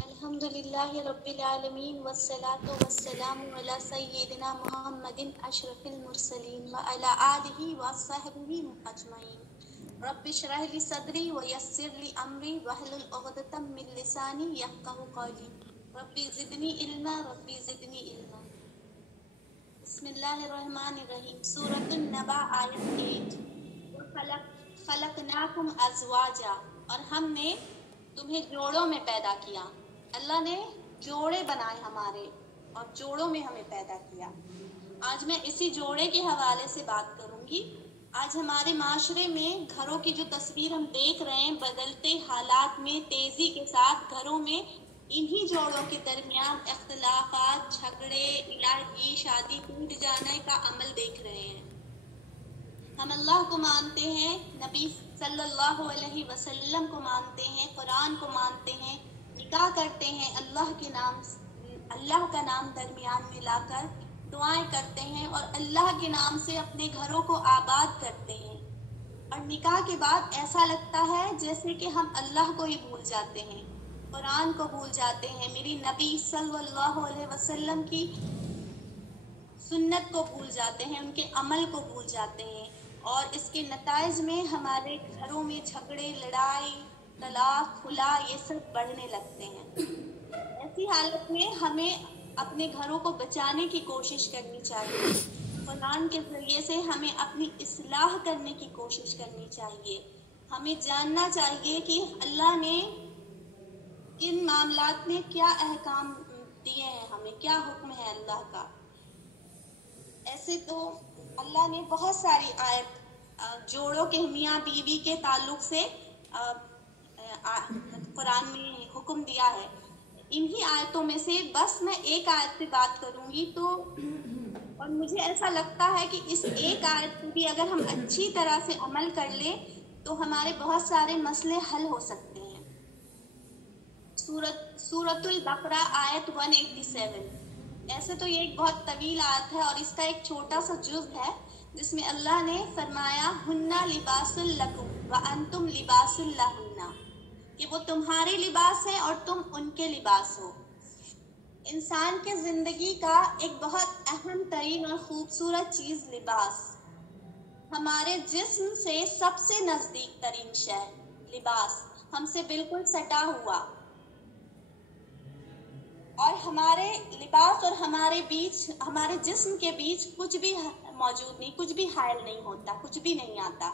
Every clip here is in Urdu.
الحمدللہ رب العالمین والصلاة والسلام علی سیدنا محمد اشرف المرسلین وعلی آلہ وصحبہ اجمعین۔ رب اشرح لی صدری ویسر لی امری واحلل عقدۃ من لسانی یفقہوا قولی۔ ربی زدنی علما ربی زدنی علما۔ بسم اللہ الرحمن الرحیم۔ سورۃ النبا آیت 8۔ خلقناکم ازواجا، اور ہم نے تمہیں جوڑوں میں پیدا کیا۔ اللہ نے جوڑے بنائے ہمارے اور جوڑوں میں ہمیں پیدا کیا۔ آج میں اسی جوڑے کے حوالے سے بات کروں گی۔ آج ہمارے معاشرے میں گھروں کی جو تصویر ہم دیکھ رہے ہیں، بدلتے حالات میں تیزی کے ساتھ گھروں میں انہی جوڑوں کے درمیان اختلافات، جھگڑے، الہ کی شادی ٹوٹ جانے کا عمل دیکھ رہے ہیں۔ ہم اللہ کو مانتے ہیں، نبی صلی اللہ علیہ وسلم کو مانتے ہیں، قرآن کو مانتے ہیں، نکاح کرتے ہیں اللہ کے نام، اللہ کا نام درمیان میں لا کر دعائیں کرتے ہیں اور اللہ کے نام سے اپنے گھروں کو آباد کرتے ہیں، اور نکاح کے بعد ایسا لگتا ہے جیسے کہ ہم اللہ کو ہی بھول جاتے ہیں، قرآن کو بھول جاتے ہیں، میری نبی صلی اللہ علیہ وسلم کی سنت کو بھول جاتے ہیں، ان کے عمل کو بھول جاتے ہیں، اور اس کے نتائج میں ہمارے گھروں میں جھگڑے، لڑائی، طلاق، خلا یہ سب بڑھنے لگتے ہیں۔ ایسی حالت میں ہمیں اپنے گھروں کو بچانے کی کوشش کرنی چاہیے۔ قرآن کے ذریعے سے ہمیں اپنی اصلاح کرنے کی کوشش کرنی چاہیے۔ ہمیں جاننا چاہیے کہ اللہ نے ان معاملات میں کیا احکام دیے ہیں، ہمیں کیا حکم ہے اللہ کا۔ ایسے تو اللہ نے بہت ساری آیت جوڑوں کے میاں بیوی کے تعلق سے قرآن میں حکم دیا ہے۔ انہی آیتوں میں سے بس میں ایک آیت پہ بات کروں گی، تو اور مجھے ایسا لگتا ہے کہ اس ایک آیت پہ بھی اگر ہم اچھی طرح سے عمل کر لیں تو ہمارے بہت سارے مسئلے حل ہو سکتے ہیں۔ سورۃ البقرہ آیت 187۔ ایسے تو یہ ایک بہت طویل آیت ہے اور اس کا ایک چھوٹا سا جز ہے جس میں اللہ نے فرمایا ہنہ لباس لکم وانتم لباس لہن، کہ وہ تمہارے لباس ہیں اور تم ان کے لباس ہو۔ انسان کے زندگی کا ایک بہت اہم ترین اور خوبصورت چیز لباس، ہمارے جسم سے سب سے نزدیک ترین شے لباس، ہم سے بالکل سٹا ہوا، اور ہمارے لباس اور ہمارے جسم کے بیچ کچھ بھی موجود نہیں، کچھ بھی حائل نہیں ہوتا، کچھ بھی نہیں آتا،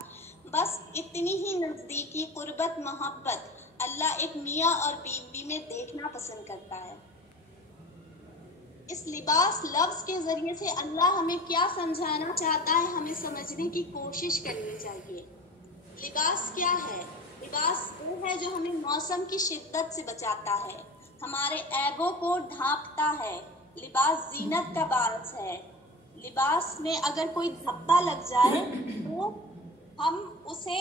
بس اتنی ہی نزدیکی، قربت، محبت اللہ ایک میاں اور بیوی میں دیکھنا پسند کرتا ہے۔ اس لباس لفظ کے ذریعے سے اللہ ہمیں کیا سمجھانا چاہتا ہے، ہمیں سمجھنے کی کوشش کرنی چاہیے۔ لباس کیا ہے؟ لباس وہ ہے جو ہمیں موسم کی شدت سے بچاتا ہے، ہمارے عیبوں کو ڈھانپتا ہے، لباس زینت کا باعث ہے۔ لباس میں اگر کوئی دھبا لگ جائے تو ہم اسے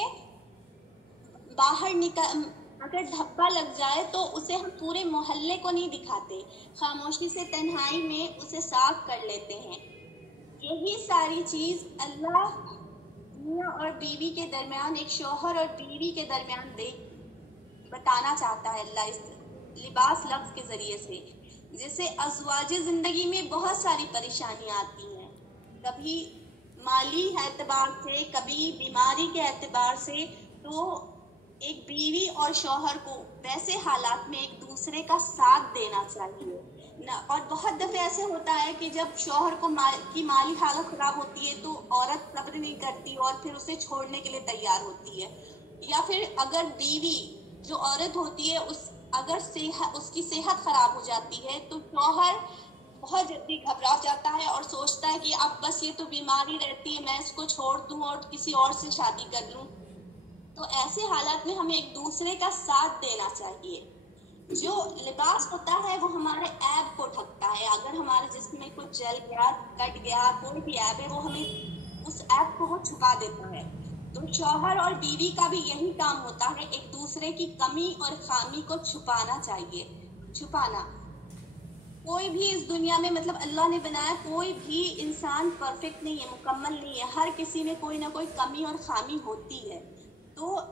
اگر دھبا لگ جائے تو اسے ہم پورے محلے کو نہیں دکھاتے، خاموشی سے تنہائی میں اسے صاف کر لیتے ہیں۔ یہی ساری چیز اللہ میاں اور بیوی کے درمیان، ایک شوہر اور بیوی کے درمیان بتانا چاہتا ہے اللہ اس لباس لفظ کے ذریعے سے۔ جیسے ازواج زندگی میں بہت ساری پریشانیاں آتی ہیں، کبھی مالی اعتبار سے، کبھی بیماری کے اعتبار سے، تو ایک بیوی اور شوہر کو ویسے حالات میں ایک دوسرے کا ساتھ دینا چاہیے۔ اور بہت دفعہ ایسے ہوتا ہے کہ جب شوہر کی مالی حالت خراب ہوتی ہے تو عورت صبر نہیں کرتی اور پھر اسے چھوڑنے کے لیے تیار ہوتی ہے، یا پھر اگر بیوی جو عورت ہوتی ہے اگر اس کی صحت خراب ہو جاتی ہے تو شوہر بہت جلدی گھبرا جاتا ہے اور سوچتا ہے کہ اب بس یہ تو بیماری رہتی ہے، میں اس کو چھوڑ دوں اور کسی اور سے شادی کر لوں۔ تو ایسے حالات میں ہمیں ایک دوسرے کا ساتھ دینا چاہیے۔ جو لباس ہوتا ہے وہ ہمارے عیب کو ڈھکتا ہے، اگر ہمارے جسم میں کچھ جل گیا، کٹ گیا، کوئی بھی عیب ہے، وہ ہمیں اس عیب کو وہ چھپا دیتا ہے۔ تو شوہر اور بیوی کا بھی یہی کام ہوتا ہے، ایک دوسرے کی کمی اور خامی کو چھپانا چاہیے۔ کوئی بھی اس دنیا میں اللہ نے بنایا کوئی بھی انسان پرفیکٹ نہیں ہے، مکمل نہیں ہے، ہر کسی میں کوئی نہ کوئی کمی اور خامی ہوتی ہے۔ تو